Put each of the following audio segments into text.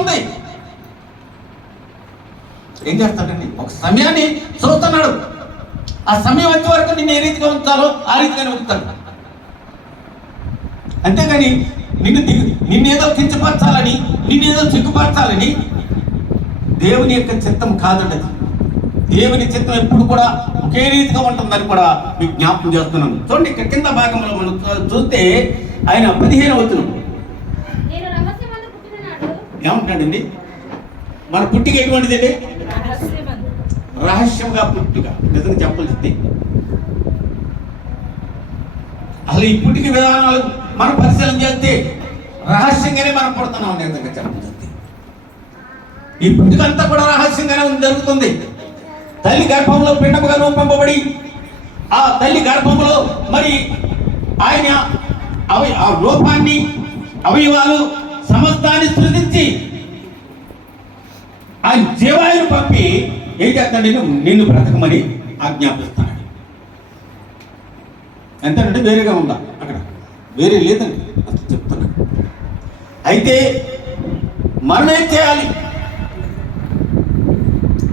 ఉంది. ఏం చేస్తాడండి? ఒక సమయాన్ని చూస్తున్నాడు. ఆ సమయం వచ్చే వరకు నిన్ను ఏ రీతిగా ఉంచాలో ఆ రీతిగానే ఉంచుతాడు. అంతేగాని నిన్నేదో కించపరచాలని, నిన్నేదో సిగ్గుపరచాలని దేవుని యొక్క చిత్తం కాదండి. దేవుని చిత్తం ఎప్పుడు కూడా ఒకే రీతిగా ఉంటుందని కూడా మీకు జ్ఞాపకం చేస్తున్నాను. చూడండి, ఇక్కడ కింద భాగంలో మనం చూస్తే ఆయన 15వ వచనం ఏమంటాడండి? మన పుట్టిక ఎటువంటిదండి? రహస్యంగా పుట్టుక. నిజంగా చెప్పాల్సింది అసలు ఈ పుట్టిక విధానాలు మనం పరిశీలన చేస్తే రహస్యంగానే మనం పుడుతున్నాం. నిజంగా చెప్పాల్సింది ఈ పుట్టుక అంతా కూడా రహస్యంగానే జరుగుతుంది. తల్లి గర్భంలో పిండముగా రూపింపబడి ఆ తల్లి గర్భంలో మరి ఆయన ఆ రూపాన్ని, అవయవాలు సమస్తాన్ని సృజించి ఆయన జీవాయును పంపి ఏం చేస్తాడు? నిన్ను బ్రతకమని ఆజ్ఞాపిస్తాడు. ఎంతనంటే వేరేగా ఉందా? అక్కడ వేరే లేదండి, అసలు చెప్తున్నాడు. అయితే మనం ఏం చేయాలి?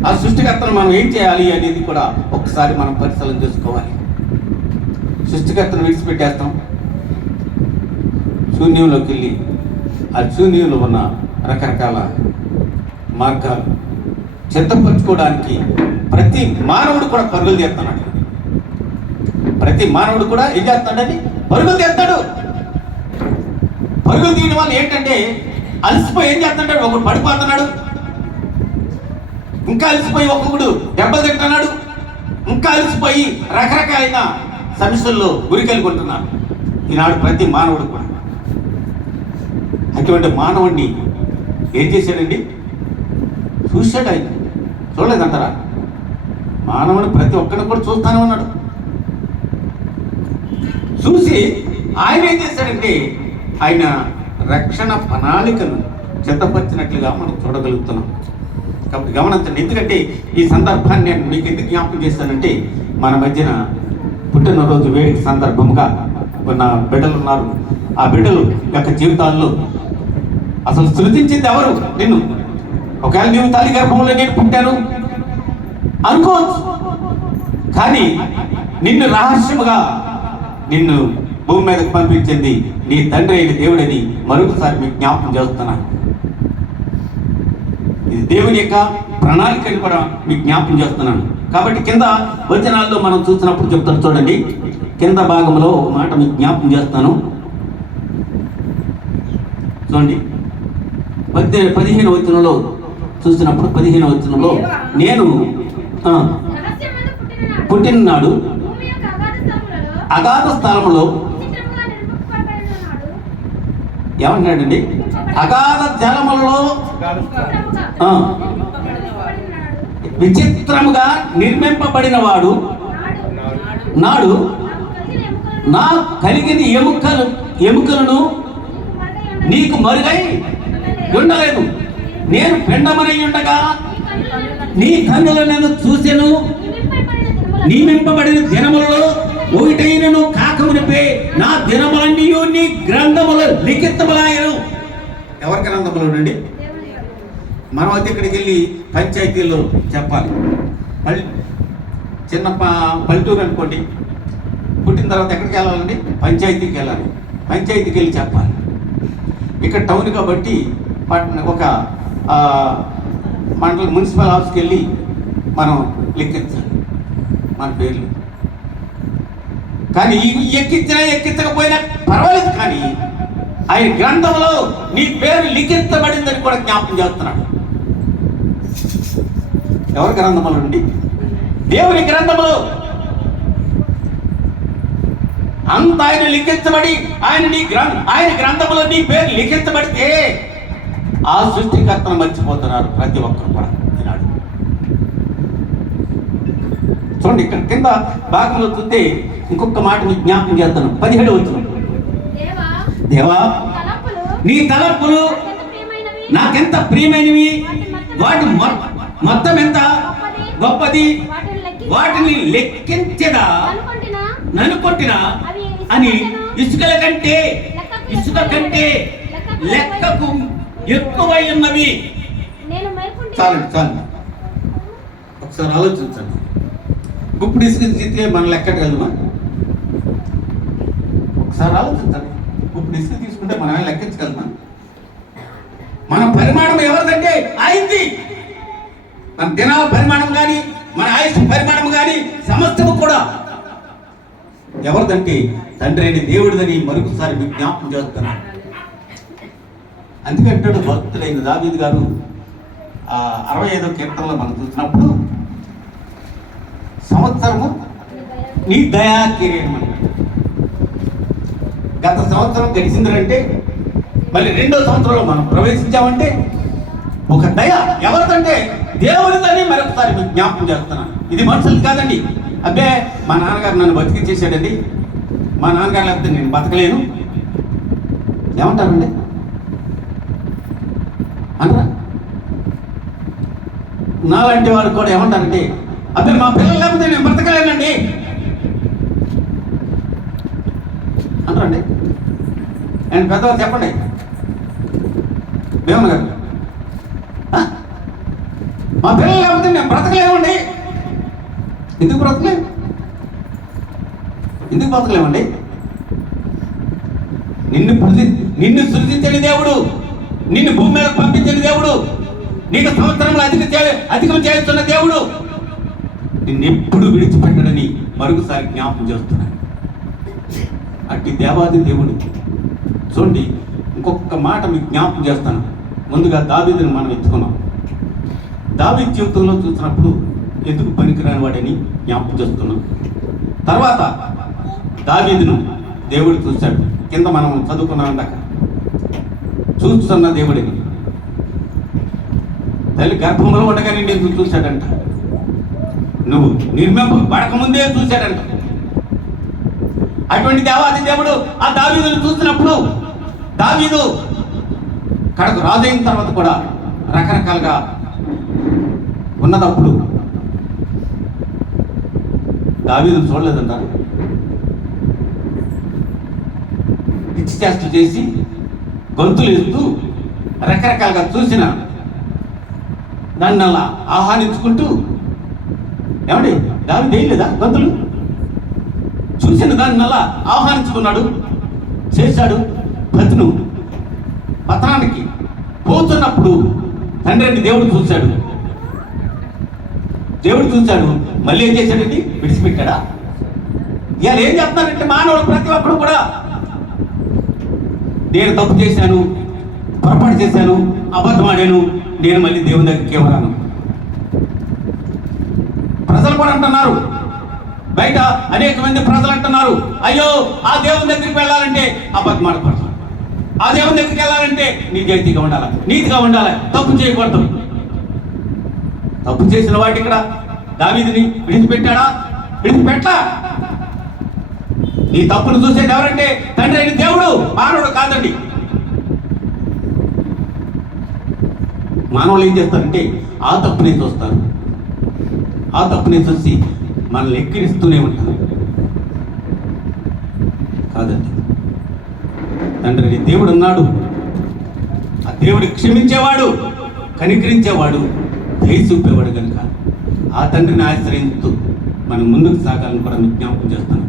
ఆ సృష్టికర్తను మనం ఏం చేయాలి అనేది కూడా ఒకసారి మనం పరిశీలన చేసుకోవాలి. సృష్టికర్తను విడిచిపెట్టేస్తాం, శూన్యంలోకి వెళ్ళి ఆ శూన్యంలో ఉన్న రకరకాల మార్గాలు సిద్ధపరచుకోవడానికి ప్రతి మానవుడు కూడా పరుగులు చేస్తున్నాడు. ప్రతి మానవుడు కూడా ఏం చేస్తాడని పరుగులు చేస్తాడు. పరుగులు తీయడం వల్ల ఏంటంటే అలసిపోయి ఏం చేస్తాడు? ఒకడు పడిపోతున్నాడు, ఇంకా అలసిపోయి ఒక్కొక్కడు దెబ్బలు తింటున్నాడు, ఇంకా అలసిపోయి రకరకాలైన సమస్యల్లో గురికెళ్ళుకుంటున్నాడు ఈనాడు ప్రతి మానవుడు కూడా. అటువంటి మానవుడిని ఏం చేశాడండి? చూశాడు. ఆయన చూడలేదంటారా? మానవుడు ప్రతి ఒక్కరిని కూడా చూస్తానే ఉన్నాడు. చూసి ఆయన ఏం చేశాడంటే ఆయన రక్షణ ప్రణాళికను సిద్ధపరిచినట్లుగా మనం చూడగలుగుతున్నాం. కాబట్టి గమనించండి. ఎందుకంటే ఈ సందర్భాన్ని నేను మీకు ఎందుకు జ్ఞాపకం చేశానంటే మన మధ్యన పుట్టినరోజు వేడుక సందర్భంగా ఉన్న బిడ్డలు ఉన్నారు. ఆ బిడ్డలు యొక్క జీవితాల్లో అసలు సృజించింది ఎవరు? నిన్ను. ఒకవేళ నీవు తల్లి గర్భంలో నేను పుట్టాను అనుకోవచ్చు, కానీ నిన్ను రహస్యముగా నిన్ను భూమి మీదకు పంపించింది నీ తండ్రి అయిన దేవుడని మరొకసారి మీకు జ్ఞాపకం చేస్తున్నాను. ఇది దేవుని యొక్క ప్రణాళికని కూడా మీకు జ్ఞాపకం చేస్తున్నాను. కాబట్టి కింద వచనాల్లో మనం చూసినప్పుడు చెప్తాను చూడండి. కింద భాగంలో ఒక మాట మీకు జ్ఞాపకం చేస్తాను చూడండి. 15వ వచనంలో చూసినప్పుడు 15వ వచనంలో నేను పుట్టిననాడు అగాధ స్థలములో ఏమన్నాడండి? అగాధ జలములలో విచిత్రముగా నిర్మింపబడిన వాడు నాడు నా కలిగిన ఎముకలను నీకు మరుగై ఉండలేదు. నేను పిండమనై ఉండగా నీ కన్నులను నేను చూసెను. నియమింపబడిన దినములలో ఒకటైనను కాకమునిపే నా దినములన్నీ నీ గ్రంథములు లిఖితములాయను. ఎవరి గ్రంథములు అండి? మనం అయితే ఇక్కడికి వెళ్ళి పంచాయతీలో చెప్పాలి. చిన్న పల్లెటూరు అనుకోండి, పుట్టిన తర్వాత ఎక్కడికి వెళ్ళాలండి? పంచాయతీకి వెళ్ళాలి. పంచాయతీకి వెళ్ళి చెప్పాలి. ఇక్కడ టౌన్ కాబట్టి ఒక మండల మున్సిపల్ ఆఫీస్కి వెళ్ళి మనం లెక్కించాలి మన పేర్లు. కానీ ఎక్కించినా ఎక్కించకపోయినా పర్వాలేదు, కానీ ఆయన గ్రంథంలో నీ పేరు లిఖించబడిందని కూడా జ్ఞాపకం చేస్తున్నాడు. ఎవరి గ్రంథంలో నుండి? దేవుని గ్రంథంలో అంత ఆయన లిఖించబడి ఆయన గ్రంథంలో నీ పేరు లిఖించబడితే ఆ సృష్టికర్తను మర్చిపోతున్నారు ప్రతి ఒక్కరు కూడా ఈనాడు. చూడండి, ఇక్కడ కింద భాగంలో చూస్తే ఇంకొక మాట మీకు జ్ఞాపకం చేస్తాను. 17వ వచనం. దేవా నీ తలంపులు నాకెంత ప్రియమైనవి, వాటి మొత్తం ఎంత గొప్పది, వాటిని లెక్కించదా ననుకొట్టినా అని ఇసుక కంటే లెక్కకు ఎక్కువై ఉన్నవి. నేను మేల్కొంటే చాలండి చాలండి, ఒకసారి ఆలోచించండి. ఇప్పుడు ఇసుక తీస్తే మనం లెక్కగలమా? ఒకసారి ఆలోచించండి. ఇప్పుడు ఇసుక తీసుకుంటే మనమే లెక్కించగలమా? మన పరిమాణం ఎవరిదంటే అయింది. మన దినాల పరిమాణం కానీ, మన ఆయుష్ పరిమాణం కానీ, సమస్తము కూడా ఎవరిదంటే తండ్రి అయిన దేవుడిదని మరొకసారి మీకు జ్ఞాపకం చేస్తున్నాను. అందుకంటాడు భక్తులైన దావీదు గారు 65వ కీర్తనలో మనం చూసినప్పుడు, సంవత్సరము నీ దయా కిరీటం అన్నాడు. గత సంవత్సరం గడిచిందంటే మళ్ళీ 2వ సంవత్సరంలో మనం ప్రవేశించామంటే ఒక దయ ఎవరిదంటే దేవుడిదని మరొకసారి మీకు జ్ఞాపకం చేస్తున్నాను. ఇది మనుషులు కాదండి. అబ్బే మా నాన్నగారు నన్ను బతికించేసాడండి, మా నాన్నగారు లేకపోతే నేను బతకలేను ఏమంటారండి? అనరా? నాలాంటి వారు కూడా ఏమంటారంటే అబ్బే మా పిల్లలు లేకపోతే నేను బ్రతకలేనండి అంటారండి. అండ్ పెద్దవారు చెప్పండి, భీమన్న గారు, మా పిల్లలు లేకపోతే నేను బ్రతకలేమండి. ఎందుకు బ్రతకలేము? ఎందుకు బ్రతకలేమండి? నిన్ను సృజించని దేవుడు, నిన్ను భూమి మీద పంపించిన దేవుడు, నీకు సంవత్సరంలో అధికం చేస్తున్న దేవుడు నిన్నెప్పుడు విడిచిపెట్టడని మరొకసారి జ్ఞాపకం చేస్తున్నాడు. అట్టి దేవాది దేవుడు చూడండి. ఇంకొక మాట మీకు జ్ఞాపకం చేస్తాను. ముందుగా దావీదుని మనం ఎత్తుకున్నాం. దావీదు జీవితంలో చూసినప్పుడు ఎందుకు పనికిరాని వాడని జ్ఞాపకం చేస్తున్నాం. తర్వాత దావీదును దేవుడు చూశాడు. కింద మనం చదువుకున్నాం దాకా చూస్తున్న దేవుడిని తల్లి గర్భంలో ఉండగానే నేను చూశాడంట. నువ్వు పడకముందే చూశాడంట. అటువంటి దేవాది దేవుడు ఆ దావీదును చూసినప్పుడు, దావీదు కడకు రాజైన తర్వాత కూడా రకరకాలుగా ఉన్నదప్పుడు దావీదును చూడలేదంటారు. పిచ్చి చేష్ట చేసి గొంతులు వేస్తూ రకరకాలుగా చూసిన దాన్ని అలా ఆహ్వానించుకుంటూ, ఏమండి దావీదు వేయలేదా గొంతులు? చూసిన దాన్ని అలా ఆహ్వానించుకున్నాడు, చేశాడు. పతనానికి పోతున్నప్పుడు తండ్రిని దేవుడు చూశాడు. మళ్ళీ ఏం చేశాడండి? విడిచిపెట్టాడా? ఇవాళ ఏం చెప్తానంటే మానవుడు ప్రతి ఒక్కడు కూడా నేను తప్పు చేశాను, పొరపాటు చేశాను, అబద్ధం ఆడాను, నేను మళ్ళీ దేవుని దగ్గరికి ఎవరాను. ప్రజలు కూడా అంటున్నారు, బయట అనేక మంది ప్రజలు అంటున్నారు, అయ్యో ఆ దేవుని దగ్గరికి వెళ్ళాలంటే అబద్ధం ఆడకూడదు, ఆ దేవుని దగ్గరికి వెళ్ళాలంటే నిజాయితీగా ఉండాలి, నీతిగా ఉండాలి, తప్పు చేయకూడదు. తప్పు చేసిన వాటి ఇక్కడ దావీదుని విడిచిపెట్టాడా? విడిచిపెట్టా. నీ తప్పును చూసేది ఎవరంటే తండ్రి అయిన దేవుడు, మానవుడు కాదండి. మానవులు ఏం చేస్తారంటే ఆ తప్పుని చూస్తారు, ఆ తప్పుని చూసి మనల్ని ఎక్కిరిస్తూనే ఉంటారు. కాదండి, తండ్రి అయిన దేవుడు ఉన్నాడు. ఆ దేవుడు క్షమించేవాడు, కనికరించేవాడు, దయ చూపేవాడు కనుక ఆ తండ్రిని ఆశ్రయిస్తూ మనం ముందుకు సాగాలని కూడా మీకు జ్ఞాపకం చేస్తాను.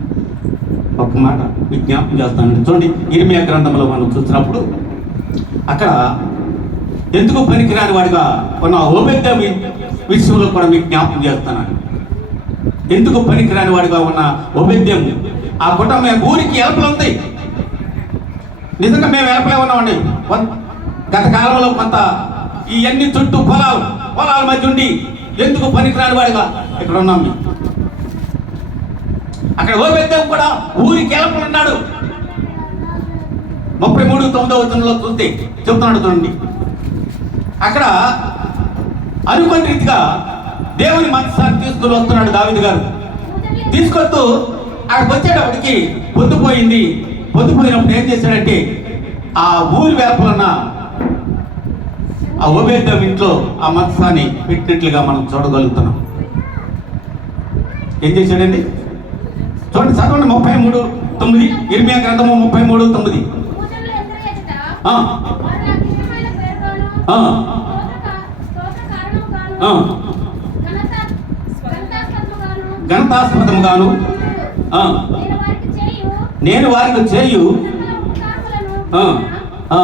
ఒక మాట మీకు జ్ఞాపకం చేస్తానండి. చూడండి, ఇర్మియా గ్రంథంలో మనం చూసినప్పుడు అక్కడ ఎందుకు పనికిరాని వాడిగా ఉన్న ఓబేద్య విషయంలో కూడా మీకు జ్ఞాపకం చేస్తాను. ఎందుకు పనికిరాని వాడిగా ఉన్న ఓబేద్యం ఆ కుటుంబం ఊరికి ఎలపలు ఉంది. నిజంగా మేము ఎలపలే ఉన్నామండి. గత కాలంలో కొంత ఇవన్నీ చుట్టూ పొలాల మధ్య ఉండి ఎందుకు పనికిరాని వాడిగా ఇక్కడ ఉన్నాం. అక్కడ ఓబేద్యం కూడా ఊరికి ఎలపలు ఉన్నాడు. 33:9 వచనంలో చూస్తే చెప్తున్నాడు. చూడండి, అక్కడ అనుకోని రీతిగా దేవుని మనసాన్ని తీసుకుని వస్తున్నాడు దావీదు గారు. తీసుకొస్తూ అక్కడికి వచ్చేటప్పటికి పొద్దుపోయినప్పుడు ఏం చేశాడంటే ఆ ఊరి వేపలన్న ఆ ఓబేద్యం ఇంట్లో ఆ మనసాన్ని పెట్టినట్లుగా మనం చూడగలుగుతున్నాం. ఏం చేశాడండి? చూడండి, చదవండి. 33:9 ఇర్మియా గ్రంథము 33:9. ఆ, స్తోత్ర కారణముగాను, ఆ, ఘనతాస్పదముగాను, ఘనతాస్పదముగాను ఆ, నేను వారికి చేయు నేను వారికి చేయు సకల ఉపకారములను ఆ, ఆ,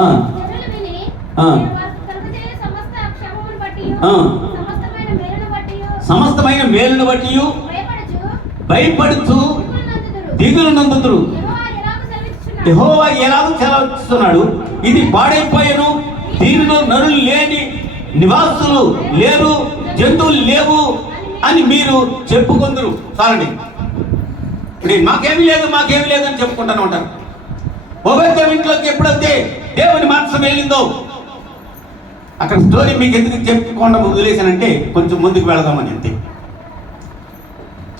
ఆ, జనులు విని, ఆ. నేను వారికి కలుగజేయు సమస్త క్షేమమును బట్టియు, ఆ. సమస్తమైన మేలును బట్టియు సమస్తమైన మేలును బట్టి భయపడుచు భయపడుచు దిగులు నందుదురు. దిగులు నందుతురు. యెహోవా ఎలాగూ సెలవిచ్చుచున్నాడు. యెహోవా ఎలాగో సెలవిస్తున్నాడు, ఇది పాడైపోయాను, దీనిలో నరులు లేని నివాసులు లేరు, జంతువులు లేవు అని మీరు చెప్పుకుందరు. చాలండి, ఇప్పుడు మాకేమీ లేదు మాకేమీ లేదు అని చెప్పుకుంటాను ఉంటారు. ఓబేద్యం ఇంట్లోకి ఎప్పుడైతే దేవుని మనసు వెళ్ళిందో, అక్కడ స్టోరీ మీకు ఎందుకు చెప్పుకోకుండా వదిలేశానంటే కొంచెం ముందుకు వెళదామని అంతే.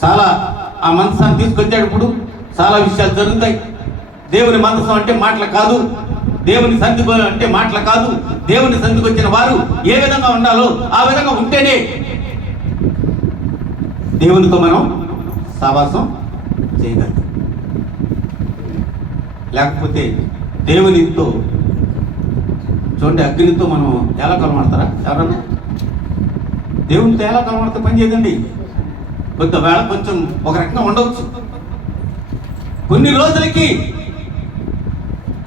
చాలా ఆ మనసాన్ని తీసుకొచ్చేటప్పుడు చాలా విషయాలు జరుగుతాయి. దేవుని మనసు అంటే మాటలు కాదు, దేవుని సంధికి అంటే మాటలు కాదు. దేవుని సంధికి వచ్చిన వారు ఏ విధంగా ఉండాలో ఆ విధంగా ఉంటేనే దేవునితో మనం సావాసం చేయగలం. లేకపోతే దేవునితో చూడండి, అగ్నితో మనం ఎలా కలమడతారా? ఎవరన్నా దేవునితో ఎలా కలమడితే పని చేయదండి. కొంతవేళ కొంచెం ఒక రకంగా ఉండవచ్చు, కొన్ని రోజులకి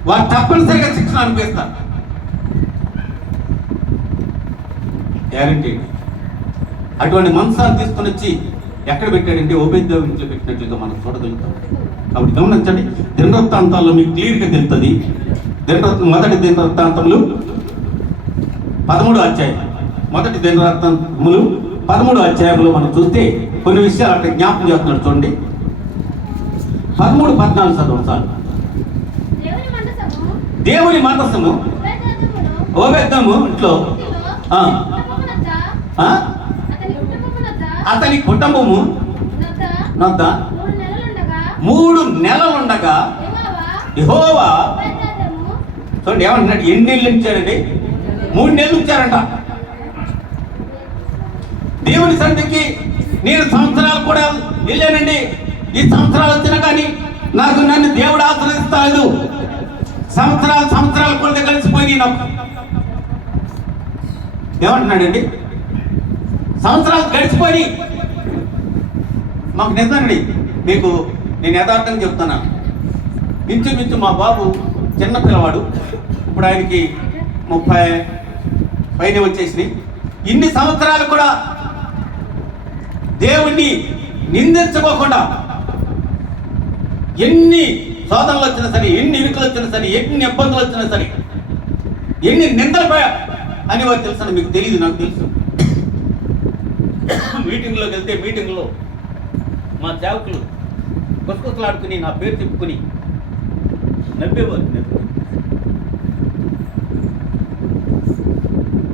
వారు తప్పనిసరిగా శిక్షణ అనిపిస్తారు. గ్యారంటీ. అటువంటి మనసాన్ని తీసుకొని వచ్చి ఎక్కడ పెట్టాడంటే ఓబేద్యం ఇంట్లో పెట్టినట్లుగా మనం చూడగలుగుతాం. కాబట్టి గమనించండి, దినవృత్తాంతాల్లో మీకు క్లియర్గా తెలుస్తుంది. మొదటి దినవృత్తాంతములు 13వ అధ్యాయం, మొదటి దినవృత్తాంతములు 13వ అధ్యాయంలో మనం చూస్తే కొన్ని విషయాలు అక్కడ జ్ఞాపకం చేస్తున్నాడు. చూడండి, 13-14 చదవం సార్. దేవుని మందసము దేవుని మందసము ఉపేదమును ఓబేద్యము ఇంట్లో ఆ, కుటుంబమునొద్ద, ఆ, అతని కుటుంబమునొద్ద అతని కుటుంబము నొద్ద నొద్ద 3 నెలలుండగా 3 నెలలుండగా యెహోవా ఉపేదము చూడండి ఏమంటున్నాడు, ఎన్ని నెలలు ఇచ్చారండి? 3 నెలలు ఇచ్చారంట. దేవుని సన్నిధికి నేను సంవత్సరాలు కూడా వెళ్ళానండి. ఈ సంవత్సరాలు వచ్చినా కానీ నన్ను దేవుడు ఆశ్రయిస్తాడు. సంవత్సరాలు కూడా కలిసిపోయి నాకు ఏమంటున్నాడండి, సంవత్సరాలు గడిచిపోయి మాకు నిజండి. మీకు నేను యథార్థంగా చెప్తున్నాను, ఇంచుమించు మా బాబు చిన్న పిల్లవాడు, ఇప్పుడు ఆయనకి 30 పైన వచ్చేసినాయి. ఇన్ని సంవత్సరాలు కూడా దేవుణ్ణి నిందించుకోకుండా ఎన్ని శోధనలు వచ్చినా సరే, ఎన్ని ఇరుకులు వచ్చినా సరే, ఎన్ని ఇబ్బందులు వచ్చినా సరే, ఎన్ని నిందలు అని వారు తెలుసు. మీకు తెలియదు, నాకు తెలుసు. మీటింగ్లోకి వెళ్తే మీటింగ్లో మా సేవకులు గుసగుసలాడుకుని నా పేరు చెప్పుకుని నవ్వేవారు.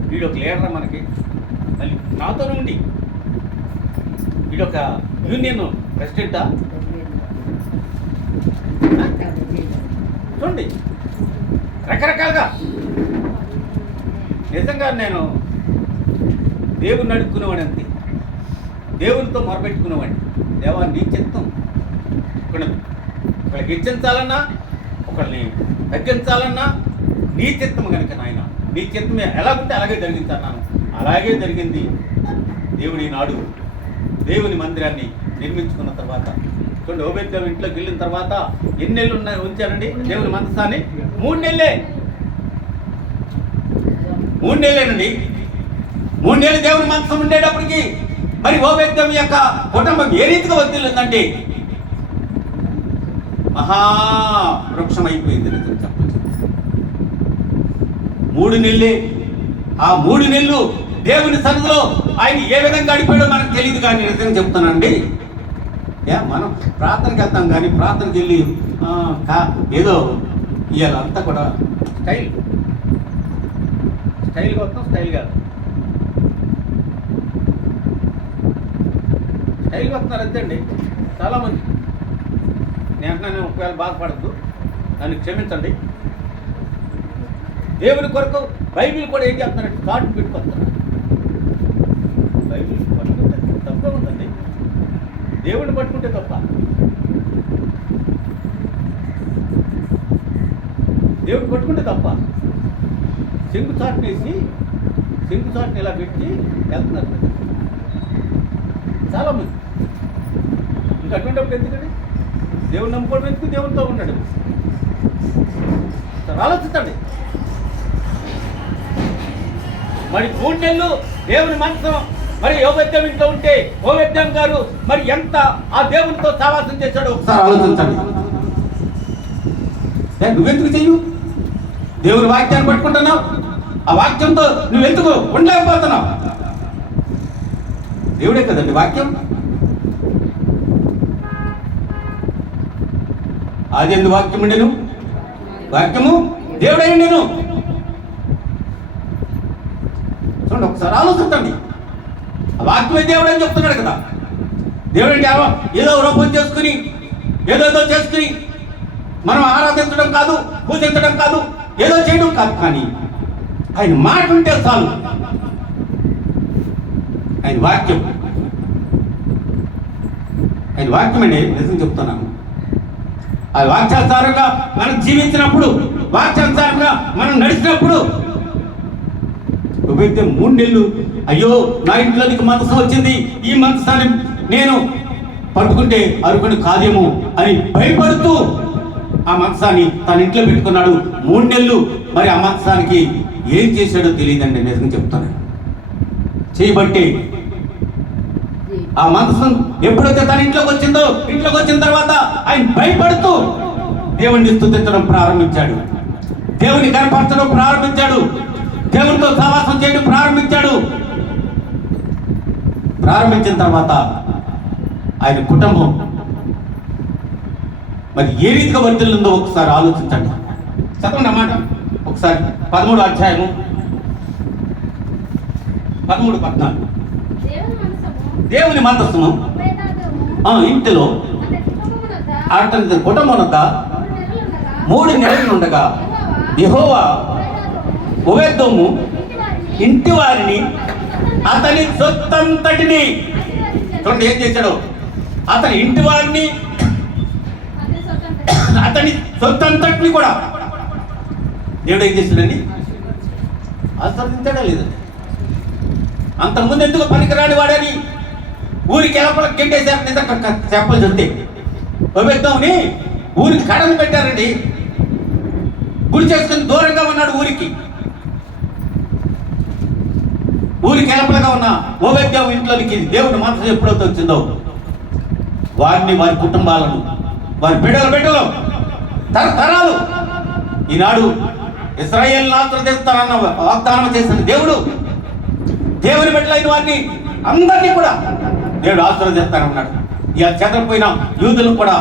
వీడొక లీడర్ మనకి, మళ్ళీ నాతో ఉండి వీడొక యూనియన్ ప్రెసిడెంటా చూడండి, రకరకాలుగా. నిజంగా నేను దేవుని నడుపుకునేవాడిని అంతే, దేవునితో మొరపెట్టుకునేవాడిని. దేవా నీ చిత్తం, ఒకళ్ళని హెచ్చించాలన్నా ఒకళ్ళని తగ్గించాలన్నా నీ చిత్తం కనుక నాయన, నీ చిత్తం ఎలా ఉంటే అలాగే జరిగించన్నాను. అలాగే జరిగింది. దేవుడి నాడు దేవుని మందిరాన్ని నిర్మించుకున్న తర్వాత చూడండి, ఓబేద్యం ఇంట్లోకి వెళ్ళిన తర్వాత ఎన్ని నెలలు ఉంచారండి దేవుని మందసాన్ని? 3 నెలలే. 3 నెలలేనండి. 3 నెలలు దేవుని మందసం ఉండేటప్పటికి మరి ఓబేద్యం యొక్క కుటుంబం ఏ రీతిగా వర్ధిల్లిందంటే మహావృక్షం అయిపోయింది. నిజం చెప్పచ్చు, 3 నెలలే. ఆ 3 నెలలు దేవుని సన్నిధిలో ఆయన ఏ విధంగా గడిపాడో మనకు తెలియదు. కానీ నిజంగా చెప్తానండి, మనం ప్రార్థనకి వెళ్తాం కానీ ప్రార్థనకి వెళ్ళి ఏదో ఇవాళ అంతా కూడా స్టైల్గా వస్తాం, స్టైల్గా వస్తున్నారు అంతే అండి చాలామంది. నేను ఒకవేళ బాధపడద్దు, దాన్ని క్షమించండి. దేవుని కొరకు బైబిల్ కూడా ఏం చెప్తున్నారంటే కార్డు పెట్టుకొస్తున్నారు. బైబిల్ పట్టుకుంటే తప్పే ఉందండి, దేవుడిని పట్టుకుంటే తప్ప. దేవుడు పట్టుకుంటే తప్ప. శంకు చాటునేసి శంకు చాటుని ఇలా పెట్టి వెళ్తున్నారు చాలామంది. ఇంకా అటువంటిప్పుడు ఎందుకండి దేవుని నమ్ముకోవడం ఎందుకు? దేవునితో ఉన్నాడు. ఆలోచించండి. మరి 3 నెలలు దేవుని మనసు మరి యోగత్యం ఇంట్లో ఉంటే యోగత్యం గారు మరి ఎంత ఆ దేవునితో సహవాసం చేశాడు ఒకసారి ఆలోచించండి. నువ్వెందుకు చెయ్యు? దేవుని వాక్యాన్ని పట్టుకుంటున్నావు. ఆ వాక్యంతో నువ్వెందుకు ఉండలేకపోతున్నావు? దేవుడే కదండి వాక్యం. అది ఎందు వాక్యం ఉండేను, వాక్యము దేవుడే ఉండేను. చూడండి, ఒకసారి ఆలోచించండి. ఆ వాక్యమే దేవుడు అని చెప్తున్నాడు కదా. దేవుడు అంటే ఏదో రూపం చేసుకుని ఏదో చేసుకుని మనం ఆరాధించడం కాదు, పూజించడం కాదు, ఏదో చేయడం కాదు. కానీ ఆయన మాట ఉంటే చాలు. ఆయన వాక్యం అండి. నిజం చెప్తున్నాను. ఆ వాక్యానుసారంగా మనం జీవించినప్పుడు, వాక్యానుసారంగా మనం నడిచినప్పుడు, నువ్వైతే 3 నెలలు అయ్యో నా ఇంట్లోనికి మందసం వచ్చింది, ఈ మందసాన్ని నేను పట్టుకుంటే అరుకుని కాదేమో అని భయపడుతూ ఆ మందసాన్ని తన ఇంట్లో పెట్టుకున్నాడు 3 నెలలు. మరి ఆ మందసానికి ఏం చేశాడో తెలియదండి. నిజం చెప్తాను. చేయబట్టి ఆ మందసం ఎప్పుడైతే తన ఇంట్లోకి వచ్చిన తర్వాత ఆయన భయపడుతూ దేవుణ్ణి స్తుతించడం ప్రారంభించాడు, దేవుని కనపరచడం ప్రారంభించాడు, దేవునితో సహవాసం చేయడం ప్రారంభించిన తర్వాత ఆయన కుటుంబం మరి ఏ రీతిగా వర్తిల్లుందో ఒకసారి ఆలోచించండి. చదవండి అన్నమాట ఒకసారి 13వ అధ్యాయము 13-14. దేవుని మందస్సును ఇంటిలో అతని కుటుంబం 3 నెలలు ఉండగా యెహోవా ఓబేదోము ఇంటి వారిని అతని సొత్తంతటిని చూడండి ఏం చేశాడు. అతని ఇంటి వారిని అతని సొత్తంతటిని కూడా దేవుడు ఏం చేశాడండి? ఆస్వాదించాడా లేదండి? అంతకుముందు ఎందుకు పనికిరాని వాడని ఊరికి ఎలపలకు గెంటేశారు. నిజంగా చెప్పలు చూస్తే ఓబేదోముని ఊరికి కడలు పెట్టారండి. గుడి చేసుకుని దూరంగా ఉన్నాడు. ఊరికి ఎలపలుగా ఉన్న ఓబేద్యోము ఇంట్లోనికి దేవుని మనసు ఎప్పుడైతే వచ్చిందో వారిని, వారి కుటుంబాలను, వారి బిడ్డలు తరతరాలు ఈనాడు ఇశ్రాయేలును ఆశీర్వదిస్తారన్న వాగ్దానం చేసిన దేవుని బిడ్డలైన వారిని అందరినీ కూడా దేవుడు ఆశీర్వదిస్తారన్నాడు. ఇక చెదరిపోయిన యూదులను కూడా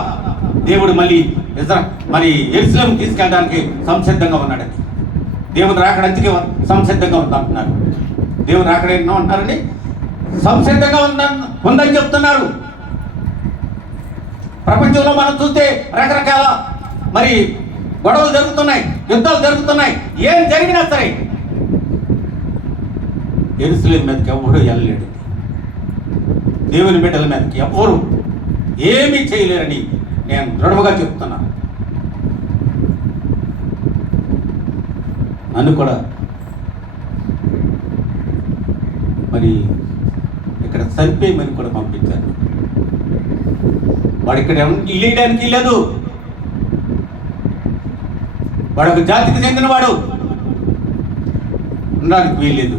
దేవుడు మళ్ళీ యెరూషలేము తీసుకెళ్ళడానికి సంసిద్ధంగా ఉన్నాడండి. దేవుని రాకడానికి సంసిద్ధంగా ఉందంటున్నారు. దేవుని రాకడ ఎన్నో అంటారండి, సంసిద్ధంగా ఉందని చెప్తున్నారు. ప్రపంచంలో మనం చూస్తే రకరకాల మరి గొడవలు జరుగుతున్నాయి, యుద్ధాలు జరుగుతున్నాయి. ఏం జరిగినా సరే యెరూషలేము మీదకి ఎవరు వెళ్ళలేడు. దేవుని బిడ్డల మీదకి ఎవరు ఏమీ చేయలేరని నేను దృఢంగా చెప్తున్నాను. నన్ను కూడా మరి ఇక్కడ చనిపోయమని కూడా పంపించారు. వాడు ఇక్కడ ఇల్లేయడానికి లేదు. వాడు ఒక జాతికి చెందినవాడు, ఉండడానికి వీల్లేదు.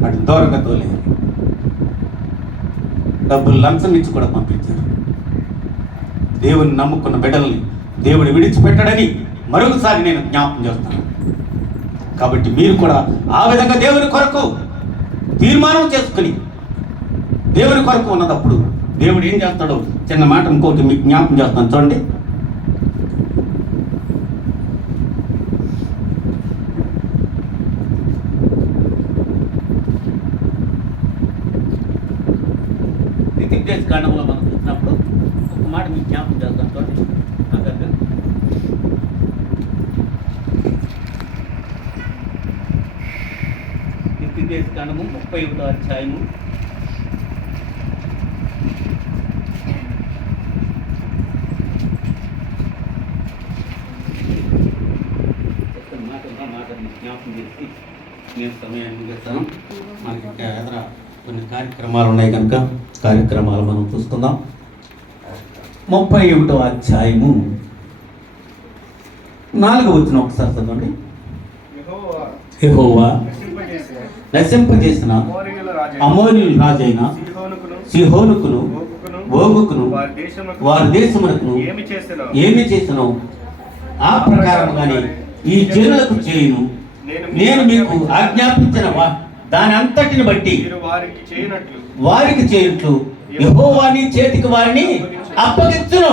వాడు దూరంగా తోలేదు. డబ్బులు లంచం ఇచ్చి కూడా పంపించారు. దేవుని నమ్ముకున్న బిడ్డల్ని దేవుడు విడిచిపెట్టాడని మరొకసారి నేను జ్ఞాపకం చేస్తాను. కాబట్టి మీరు కూడా ఆ విధంగా దేవుని కొరకు తీర్మానం చేసుకుని దేవుని కొరకు ఉన్నదప్పుడు దేవుడు ఏం చేస్తాడో చిన్న మాట ఇంకోటి మీకు జ్ఞాపకం చేస్తాను. చూడండి, కాండంలో మనం చూసినప్పుడు ఒక మాట మీకు జ్ఞాపకం చేస్తాను. చూడండి, కాండము 31వ అధ్యాయము 'మాట మీకు జ్ఞాపకం ప్రార్థన చేసి నేను సమయాన్ని చేస్తాను. మనకి ఇంకా ఎదుర కొన్ని కార్యక్రమాలు ఉన్నాయి కనుక కార్యక్రమాలు మనం చూసుకుందాం. 31వ అధ్యాయము 4వ వచనం ఒకసారి చదవండి. యెహోవా నశింపజేసిన అమోరీయుల రాజైన సీహోనుకును ఓగుకును వారి దేశమునకును ఏమి చేసినో ఆ ప్రకారముగానే ఈ జనులకు చేయును. నేను మీకు ఆజ్ఞాపించిన దాని అంతటిని బట్టి వారికి చేయట్లు యెహోవా నీ చేతికి వారిని అప్పగించును.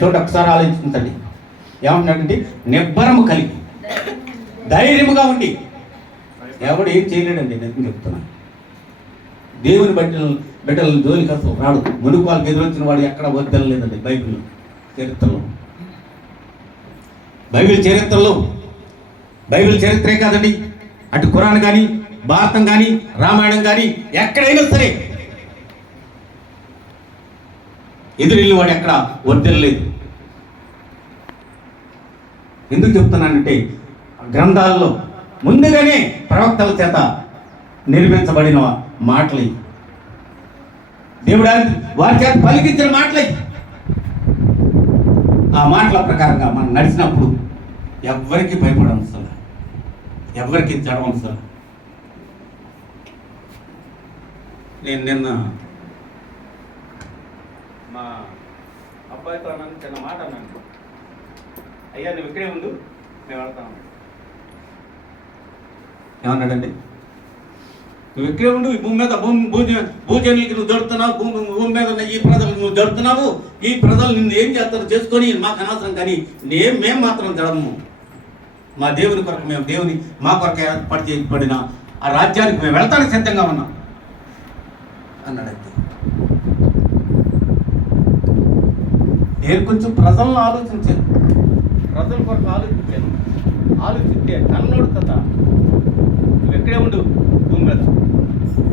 చూడ ఒకసారి ఆలోచించండి. ఏమంటాడంటే నిబ్బరము కలిగి ధైర్యముగా ఉండి. ఎవడు ఏం చేయలేడండి, నేను చెప్తున్నాను. దేవుని బిడ్డల జోలికి అసలు రాడు. మునుగు వాళ్ళకి ఎదురొచ్చిన వాడు ఎక్కడ వద్దలేదండి. బైబిల్ చరిత్రలో బైబిల్ చరిత్రే కాదండి, అటు ఖురాన్ కానీ భారతం కానీ రామాయణం కానీ ఎక్కడైనా సరే ఎదురెళ్ళి వాడు ఎక్కడ వద్దలేదు. ఎందుకు చెప్తున్నానంటే గ్రంథాల్లో ముందుగానే ప్రవక్తల చేత నిర్మించబడిన మాటలు, దేవుడు వారి చేత పలికించిన మాటలు. ఆ మాటల ప్రకారంగా మనం నడిచినప్పుడు ఎవరికి భయపడవసరం, ఎవరికి జడవసరం. నేను నిన్న మా అబ్బాయితో అన్నాను, చిన్న మాట అన్నాను, అయ్యా నువ్వు ఇక్కడే ఉండు, మేము వెళ్తాను. ఏమన్నాడండి? నువ్వు ఇక్కడే ఉండు, ఈ భూమి మీద భూజనులకి నువ్వు జడుతున్నావు, భూమి మీద ఉన్న ఈ ప్రజలకు నువ్వు జడుతున్నావు, ఈ ప్రజలు నిన్ను ఏం చేస్తారో చేసుకొని మాకు అనవసరం, కానీ మేము మాత్రం జడము. మా దేవుని కొరకు మేము మా కొరకు ఏర్పాటు చేయబడిన ఆ రాజ్యానికి మేము వెళ్తానికి సిద్ధంగా ఉన్నాం అన్నాడంతే. నేను కొంచెం ప్రజలను ఆలోచించాను, ప్రజల కొరకు ఆలోచిస్తే కన్నోడు కదా, నువ్వు ఎక్కడే ఉండు భూమి మీద,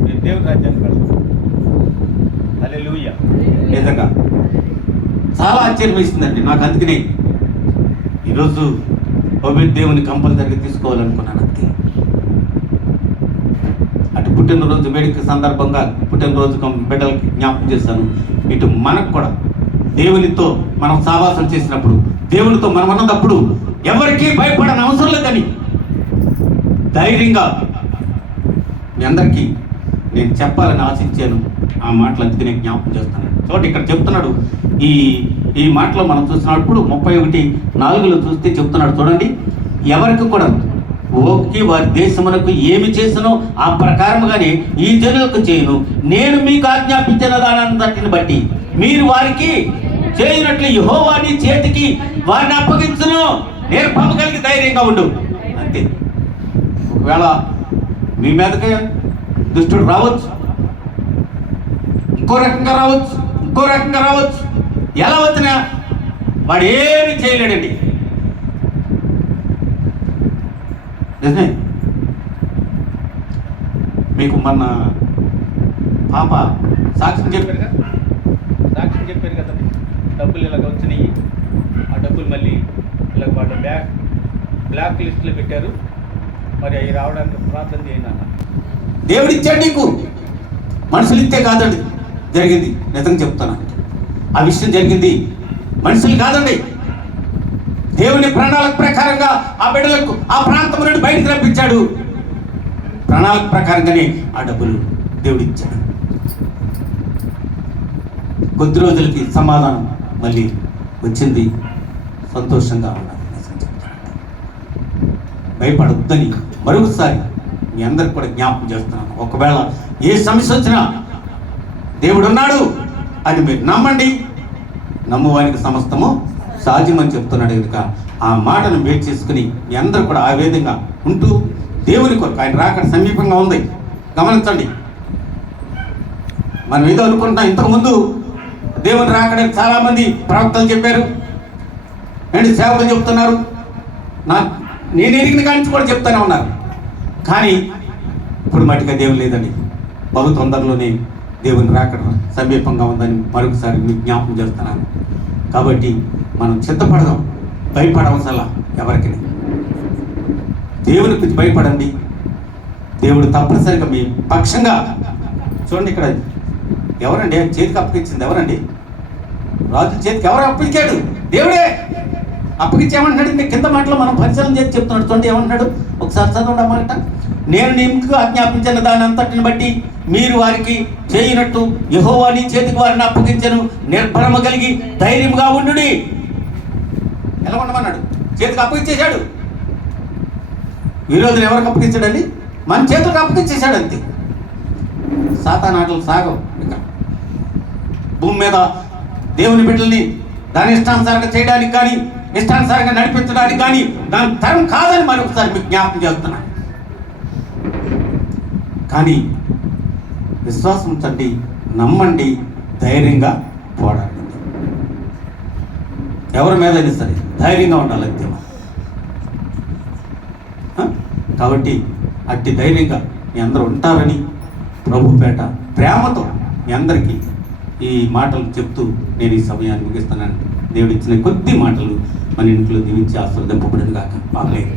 నేను దేవుని రాజ్యానికి వెళ్తాను. హల్లెలూయా. నిజంగా చాలా ఆశ్చర్యం వేసిందండి నాకు. అందుకనే ఈరోజు దేవుని కంపల్సరిగా తీసుకోవాలనుకున్నాను అంతే. అటు పుట్టినరోజు వేడుక సందర్భంగా పుట్టినరోజు బిడ్డలకి జ్ఞాపకం చేశాను. ఇటు మనకు కూడా దేవునితో మనం సావాసం చేసినప్పుడు, దేవునితో మనం అన్నప్పుడు ఎవరికీ భయపడని అవసరం లేదని ధైర్యంగా మీ అందరికీ నేను చెప్పాలని ఆశించాను. ఆ మాటలు అందుకనే జ్ఞాపకం చేస్తాను. కాబట్టి ఇక్కడ చెప్తున్నాడు, ఈ మాటలో మనం చూసినప్పుడు 31:4 చూస్తే చెప్తున్నాడు చూడండి. ఎవరికి కూడా ఓకి వారి దేశమునకు ఏమి చేసినో ఆ ప్రకారముగానే ఈ జనులకు చేయను. నేను మీకు ఆజ్ఞాపించిన దానంతటిని బట్టి మీరు వారికి చేయనట్లు యెహోవా నీ చేతికి వారిని అప్పగించును. నిర్భయం కలిగి ధైర్యంగా ఉండు అంతే. ఒకవేళ మీ మీదకే దుష్టుడు రావచ్చు, ఇంకో రకంగా రావచ్చు, ఎలా వచ్చినా వాడు ఏమి చేయలేడండి. నిజమే. మీకు మొన్న పాప సాక్ష్యం చెప్పారు కదా, డబ్బులు ఇలాగ వచ్చినాయి, ఆ డబ్బులు మళ్ళీ ఇలాగ వాళ్ళ బ్లాక్ లిస్ట్లో పెట్టారు, మరి అవి రావడానికి ప్రార్థన చేయండి అన్న. దేవుడు ఇచ్చాడు నీకు, మనుషులు ఇస్తే కాదండి జరిగింది. నిజంగా చెప్తాను, ఆ విషయం జరిగింది మనుషులు కాదండి. దేవుని ప్రణాళిక ప్రకారంగా ఆ బిడ్డలకు ఆ ప్రాంతం నుండి బయటికి రప్పించాడు. ప్రణాళిక ప్రకారంగానే ఆ డబ్బులు దేవుడు ఇచ్చాడు. కొద్ది రోజులకి సమాధానం మళ్ళీ వచ్చింది, సంతోషంగా ఉన్నారు. భయపడొద్దని మరొకసారి మీ అందరికి కూడా జ్ఞాపకం చేస్తున్నాను. ఒకవేళ ఏ సమస్య వచ్చినా దేవుడు ఉన్నాడు అని మీరు నమ్మండి, నమ్మువానికి సమస్తము సాధ్యమని చెప్తున్నాడు కనుక ఆ మాటను వేట్ చేసుకుని మీ అందరూ కూడా ఆ విధంగా ఉంటూ దేవుని కొరకు, ఆయన రాకడ సమీపంగా ఉంది. గమనించండి, మనం ఏదో అనుకుంటున్నాం. ఇంతకుముందు దేవుని రాకడని చాలామంది ప్రవక్తలు చెప్పారు, అండ్ సేవకులు చెప్తున్నారు, నేను ఎరిగిన కానించి కూడా చెప్తానే ఉన్నారు. కానీ ఇప్పుడు మట్టిగా దేవుడు లేదండి. బహు తొందరలోనే దేవుని రాకడ సమీపంగా ఉందని మరొకసారి మీకు జ్ఞాపకం చేస్తున్నాను. కాబట్టి మనం సిద్ధపడదాం, భయపడవసలా ఎవరికి. దేవునికి భయపడండి. దేవుడు తప్పనిసరిగా మీ పక్షంగా. చూడండి ఇక్కడ ఎవరండి చేతికి అప్పగించింది? ఎవరండి? రాజు చేతికి ఎవరు అప్పగించాడు? దేవుడే అప్పగించేమంటున్నాడు. మీ కింద మాటలో మనం పరిశీలన చేసి చెప్తున్నాడు. చూడండి ఏమంటున్నాడు, ఒకసారి చదవండి అన్నమాట. నేను నీకు ఆజ్ఞాపించిన దాని అంతటిని బట్టి మీరు వారికి చేయనట్టు యెహోవా నీ చేతికి వారిని అప్పగించను. నిర్భరమ కలిగి ధైర్యంగా ఉండుడి. ఎలా ఉండమన్నాడు? చేతికి అప్పగించేశాడు. విరోధులు ఎవరికి అప్పగించాడండి? మన చేతులకు అప్పగించేశాడు. అంతే. సాతాను ఆటలు సాగం. ఇక భూమి మీద దేవుని బిడ్డల్ని దాని ఇష్టానుసారంగా చేయడానికి కానీ, ఇష్టానుసారంగా నడిపించడానికి కానీ దాని తరం కాదని మరొకసారి మీకు జ్ఞాపకం చేస్తున్నాను. కానీ విశ్వాసం ఉంచండి, నమ్మండి, ధైర్యంగా పోరాడండి. ఎవరి మీదైనా సరే ధైర్యంగా ఉండాలి అంతే. కాబట్టి అట్టి ధైర్యంగా మీ అందరూ ఉంటారని ప్రభుపేట ప్రేమతో మీ అందరికీ ఈ మాటలు చెప్తూ నేను ఈ సమయాన్ని ముగిస్తున్నాను. దేవుడు ఇచ్చిన కొద్ది మాటలు మన ఇంట్లో దీవించి ఆశీర్వదింపబడిన గాక. ఆమేన్.